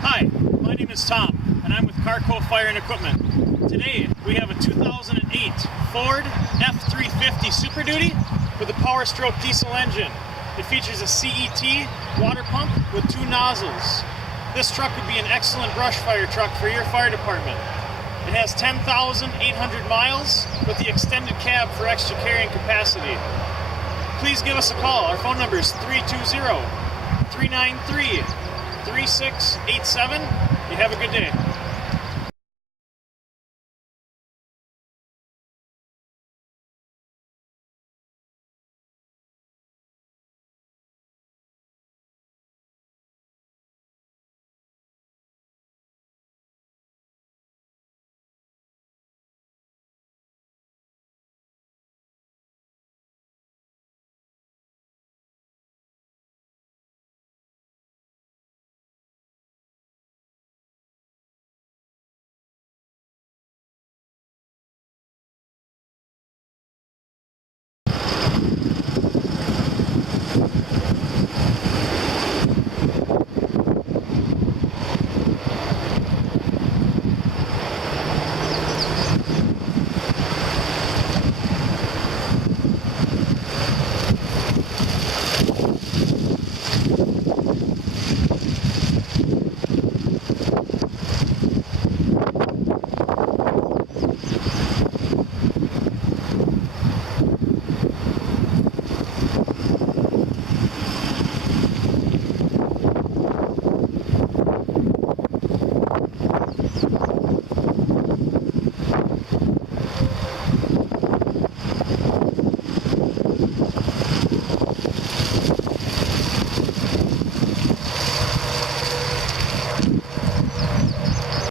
Hi, my name is Tom, and I'm with CarCo Fire and Equipment. Today, we have a 2008 Ford F350 Super Duty with a Power Stroke diesel engine. It features a CET water pump with 2 nozzles. This truck would be an excellent brush fire truck for your fire department. It has 10,800 miles with the extended cab for extra carrying capacity. Please give us a call. Our phone number is 320-393-3687. You have a good day.